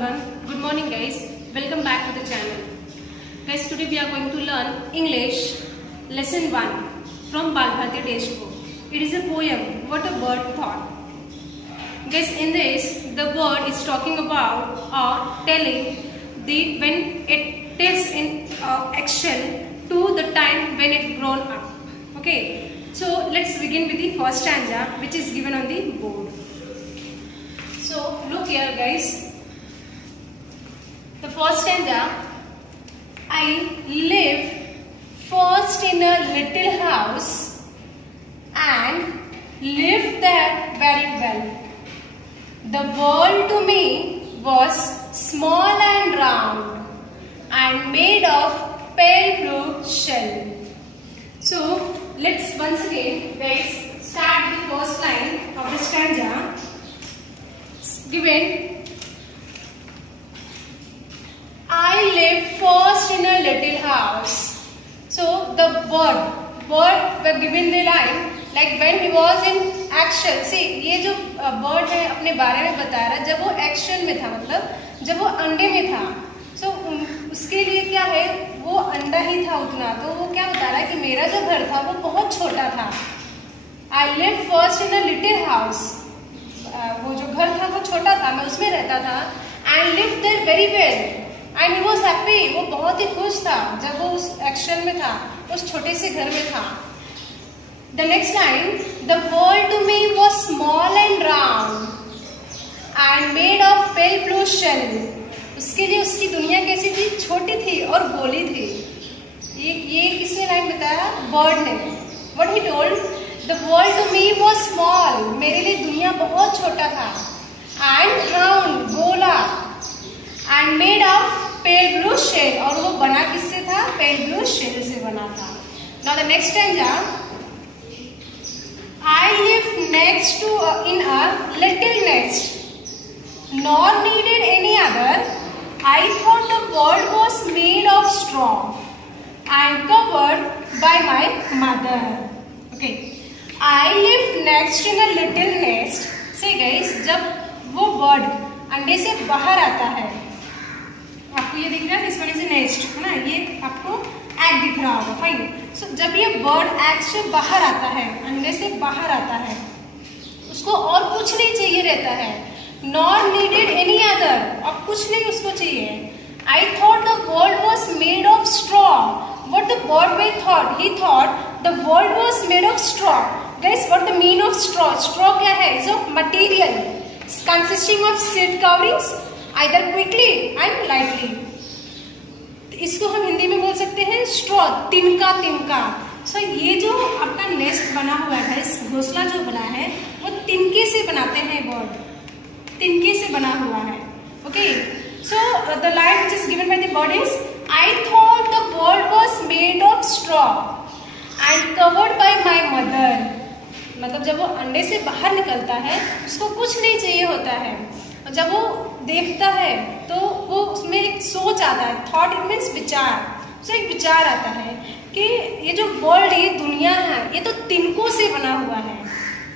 everyone. Good morning guys. Welcome back to the channel. Guys, today we are going to learn English lesson 1 from Balbharti textbook. It is a poem, What a Bird Thought. Guys, in this the bird is talking about or telling when it is in action to the time when it grown up. Okay, so let's begin with the first stanza which is given on the board. So look here guys. The first stanza, I live first in a little house and lived there very well. The world to me was small and round and made of pale blue shell. So let's once again guys start the first line of the stanza. Given, I live first in a little house. So the bird were given the line like when he was in action. See, ये जो bird है अपने बारे में बता रहा है जब वो action में था, मतलब जब वो अंडे में था. So उसके लिए क्या है, वो अंडा ही था उतना, तो वो क्या बता रहा है कि मेरा जो घर था वो बहुत छोटा था. I live first in a little house. वो जो घर था वो छोटा था, मैं उसमें रहता था. And lived there very well. And he was happy. वो बहुत ही खुश था जब वो उस एक्शन में था, उस छोटे से घर में था. The next line, the world to me was small and round and made of pale blue shell. उसके लिए उसकी दुनिया कैसी थी, छोटी थी और गोली थी. ये किसने लाइन बताया, बर्ड ने. What he told, the world to me was small. मेरे लिए दुनिया बहुत छोटा था. And round, गोला. And made of pale blue shell. और वो बना किससे था, pale blue shell से बना था. Now the next stanza, I live next to in a little nest, nor needed any other. I thought the world was made of straw and covered by my mother. Okay, I live next in a little nest. See guys, जब वो bird अंडे से बाहर आता है, आपको ये दिख रहा है, इस वजह से नेस्ट है ना, ये आपको एग दिख रहा होगा. फाइन. सो जब ये बर्ड एग से बाहर आता है, अंडे से बाहर आता है, उसको और कुछ नहीं चाहिए रहता है. नॉर नीडेड एनी अदर, अब कुछ नहीं उसको चाहिए. I thought the world was made of straw. What the bird way thought, he thought the world was made of straw. Guys, what the mean of straw. Straw क्या है, is of material consisting of seed coverings either quickly and lightly. इसको हम हिंदी में बोल सकते हैं straw, तिनका तिनका. सो ये जो अपना नेस्ट बना हुआ है, इस घोंसला जो बना है वो तिनके से बनाते हैं. बर्ड तिनके से बना हुआ है. Okay, so the line which is given by the bird is, I thought the world was made of straw and covered by my mother. मतलब जब वो अंडे से बाहर निकलता है उसको कुछ नहीं चाहिए होता है. जब वो देखता है तो वो उसमें एक सोच आता है. थॉट इट मीन्स विचार. तो एक विचार आता है कि ये जो वर्ल्ड, ये दुनिया है, ये तो तिनकों से बना हुआ है,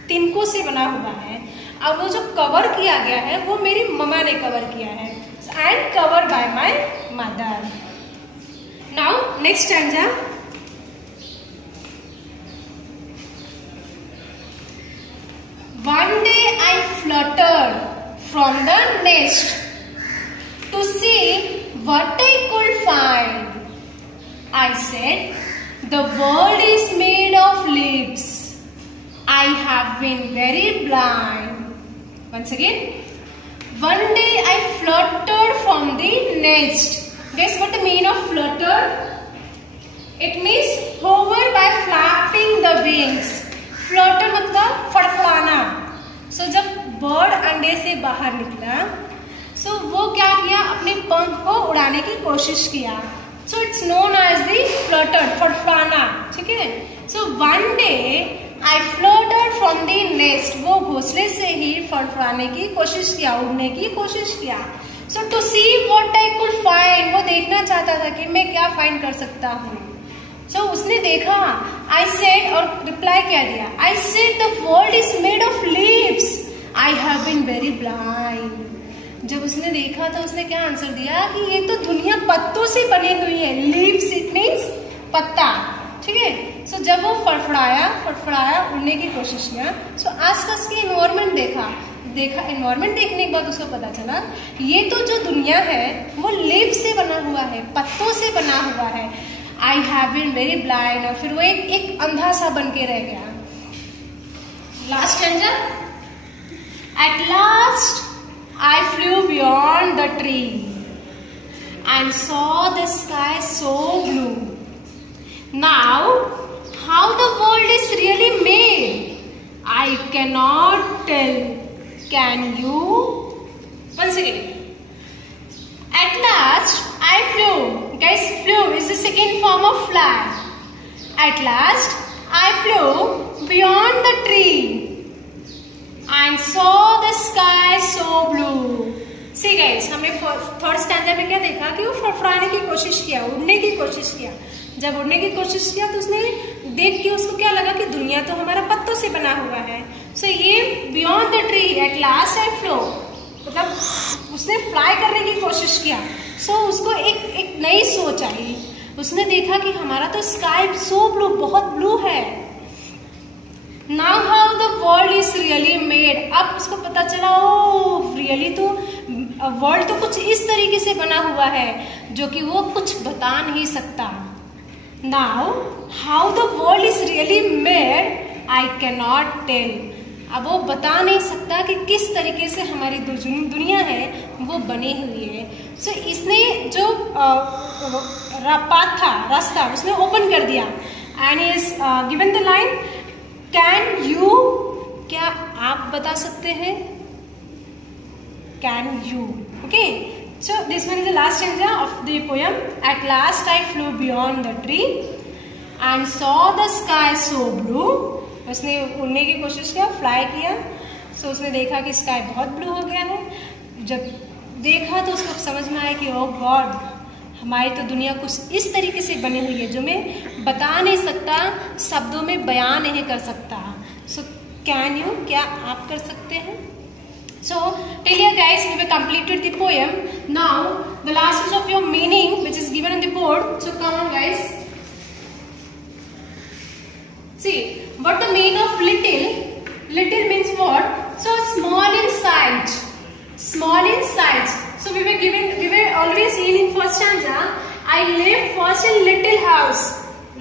तिनकों से बना हुआ है. अब वो जो कवर किया गया है वो मेरी मम्मा ने कवर किया है. And cover by my mother. Now next stanza. One day I fluttered from the nest to see what I could find. I said, the world is made of leaves. I have been very blind. Once again, one day I fluttered from the nest. Guess what the meaning of flutter? It means hover by flapping the wings. Flutter मतलब फड़फड़ाना. So जब bird अंडे से बाहर निकला, सो वो क्या किया, अपने पंख को उड़ाने की कोशिश किया. So it's known as the flutter, फड़फड़ाना. ठीक है. So one day I fluttered from the nest. वो घोंसले से ही फड़फड़ाने की कोशिश किया, उड़ने की कोशिश किया. So to see what I could find, वो देखना चाहता था कि मैं क्या फाइंड कर सकता हूँ. सो उसने देखा. आई सेड, और रिप्लाई क्या दिया, I said the world is made of leaves. I have been very blind. जब उसने देखा तो उसने क्या आंसर दिया कि ये तो दुनिया पत्तों से बनी हुई है। लीव्स इट मीन्स पत्ता, ठीक है। सो जब वो फड़फड़ाया उड़ने की कोशिश किया, सो आसपास की एनवायरनमेंट देखा एनवायरनमेंट देखने के बाद उसको पता चला ये तो जो दुनिया है वो लीव से बना हुआ है, पत्तों से बना हुआ है। I have been very blind, और फिर वो एक अंधा सा बन के रह गया। Last stanza, at last I flew beyond the tree and saw the sky so blue. Now, how the world is really made, I cannot tell. Can you? Once again. At last, I flew. Guys, flew is the second form of fly. At last, I flew beyond the tree and saw the sky so blue. See guys, हमने third standard में क्या देखा कि वो फड़फड़ाने की कोशिश किया, उड़ने की कोशिश किया। जब उड़ने की कोशिश किया तो उसने देख के उसको क्या लगा कि दुनिया तो हमारा पत्तों से बना हुआ है। सो ये beyond the tree at last I flow, मतलब उसने फ्लाई करने की कोशिश किया। सो उसको एक नई सोच आई, उसने देखा कि हमारा तो स्काई सो ब्लू, बहुत ब्लू है। Now how the world is really made, अब उसको पता चला ओ रियली तो वर्ल्ड तो कुछ इस तरीके से बना हुआ है जो कि वो कुछ बता नहीं सकता। Now how the world is really made, I cannot tell, अब वो बता नहीं सकता कि किस तरीके से हमारी दुनिया है वो बनी हुई है। सो इसने जो पाथ था, रास्ता, उसने ओपन कर दिया and is given the line can you, क्या आप बता सकते हैं? Can you, okay. So this one is the last stanza of the poem. At last eye flu beyond the tree and saw the sky so blue. उसने उड़ने की कोशिश किया, फ्लाई किया। सो उसने देखा कि स्काई बहुत ब्लू हो गया है। जब देखा तो उसको समझ में आया कि ओ गॉड, हमारी तो दुनिया कुछ इस तरीके से बनी हुई है जो मैं बता नहीं सकता, शब्दों में बयान नहीं कर सकता। सो कैन यू, क्या आप कर सकते हैं? So till here guys we have completed the poem. Now the last is of your meaning which is given in the board. So come on guys, see what the meaning of little. Little means what? So small in size, small in size. So we were already seen in first stanza. I lived first in little house.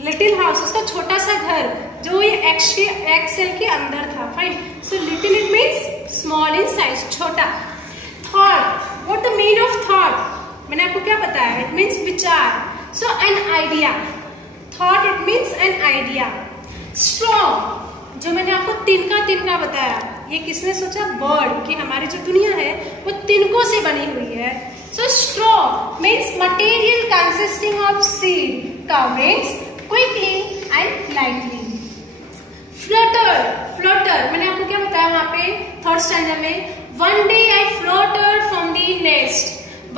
Little house, उसका छोटा सा घर जो ये Excel के अंदर था। Fine. So little it means small in size, छोटा। Thought, what the meaning of thought? मैंने आपको क्या बताया? It means विचार। So an idea. Thought it means an idea. Strong, जो मैंने आपको तिनका बताया, ये किसने सोचा? बर्ड, कि हमारी जो दुनिया है वो तिनकों से बनी हुई है। So straw means material consisting of seed, coverings quickly and lightly. Flutter, मैंने आपको क्या बताया वहां पे थर्ड स्टैंडर्ड में? One day I floated from the nest,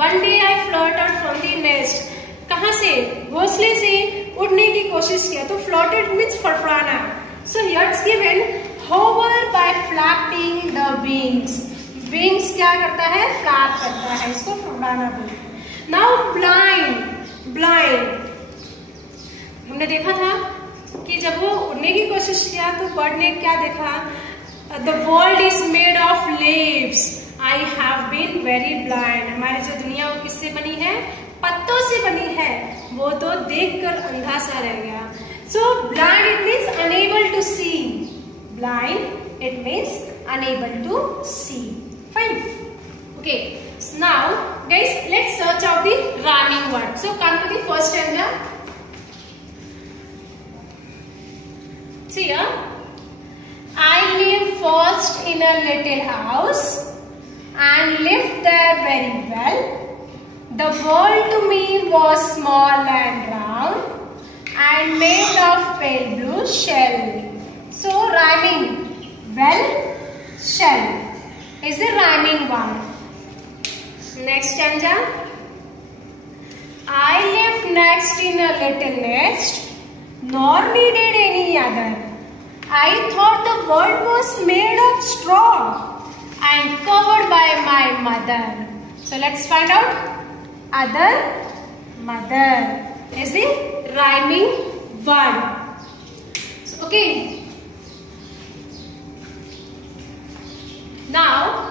one day I floated from the nest. कहां से? घोंसले से उड़ने की कोशिश किया। तो फ्लोटेड मीन्स फड़फड़ाना। So here it's given hover by flapping the wings. Wings क्या करता है? फ्लैप करता है, इसको फड़फड़ाना बोलते हैं। Now blind, हमने देखा था कि जब वो उड़ने की कोशिश किया तो बर्ड ने क्या देखा? The world is made of leaves. I have been very blind. हमारी जो दुनिया वो किससे बनी है? पत्तों से बनी है। वो तो देखकर अंधा सा रह गया। So blind it means unable to see. Blind it means unable to see. Fine. Okay. So now guys, let's search out the rhyming word. So come to the first stanza. See here. I lived first in a little house and lived there very well. The world to me was small and round and made of pale blue shell. So rhyming, well, shell is the rhyming one. Next stanza. I lived next in a little nest, nor needed any other. I thought the world was made of straw and covered by my mother. So let's find out. Other, mother is the rhyming word. So, okay. Now,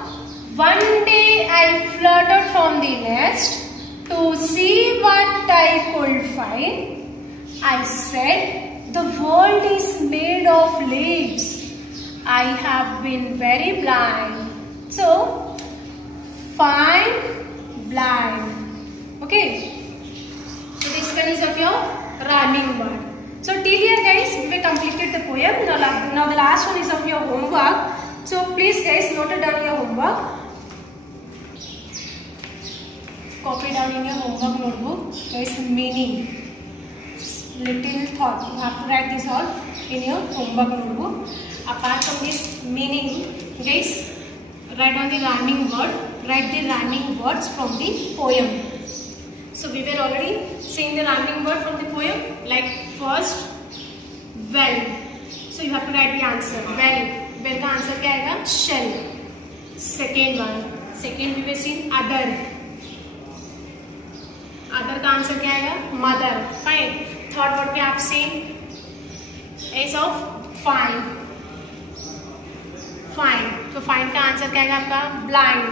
one day I fluttered from the nest to see what I could find. I said, the world is made of leaves. I have been very blind. So, find blind. Okay. So, this one is of your rhyming word. So, till here guys, we completed the poem. Now the last one is of your homework. So, please guys, note it down your homework. Copy down in your homework notebook. Guys, meaning. Little thought. You have to write this all in your homework notebook. Apart from this meaning, guys, write down the rhyming word. Write the rhyming words from the poem. So, we were already saying the rhyming word from the poem. Like first, well. So, you have to write the answer. Well. Well का answer क्या आएगा? Shell. Second one. Second we will see other. Other का answer क्या आएगा? Mother. Fine. Third word पे आप seen is of find. Find. तो find का आंसर क्या आएगा आपका? Blind.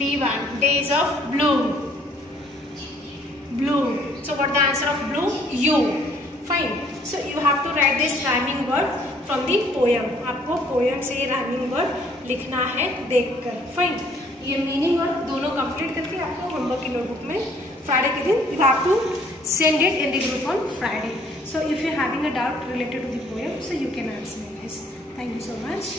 D1. Day is of blue. Blue. So what the answer of blue? You. Fine. So you have to write this rhyming word from the poem. आपको poem से ये rhyming word लिखना है देखकर. Fine. ये meaning और दोनों complete करके आपको homework की notebook में Friday के दिन you have to send it in the group on Friday. So if you're having a doubt related to the poem, so you can answer me guys. Thank you so much.